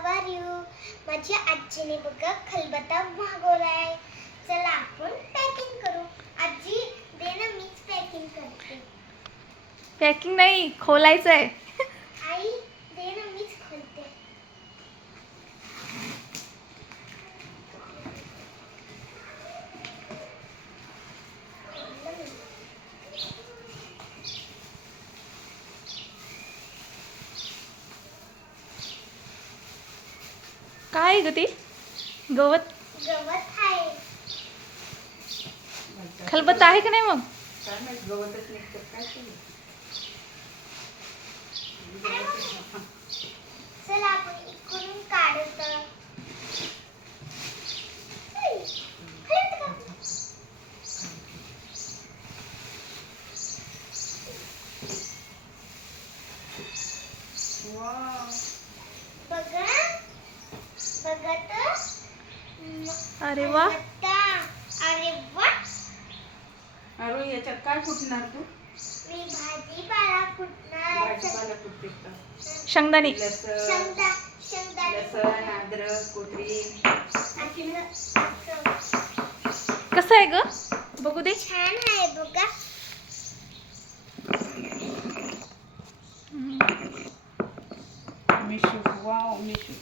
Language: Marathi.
How are you. माझी आजीने बघा खलबत्ता मागवलाय. चला आपण पॅकिंग करू. आजी दे ना, मीच पॅकिंग करते. पॅकिंग नाही, खोलायचं आहे. आई दे ना, मीच खोलते. काय आहे ग ती? गवत गवत आहे. खलबत्ता आहे का नाही मग? काय माहित गवतच निघतं काय केलं. चला आपण इकडून काढतो. वाव. बघा बघा तर. अरे वा. अरे वा. अरे याच्यात काय फुटणार तू? मी भाजीपाला कुटणार. भाजीपाला कुठते का? शेंगदाणे. लसण, शेंगदाणे अद्रक, कोथिंबीर. कसं आहे ग? बघू दे. छान आहे बघा. मिशू वाव मिशू.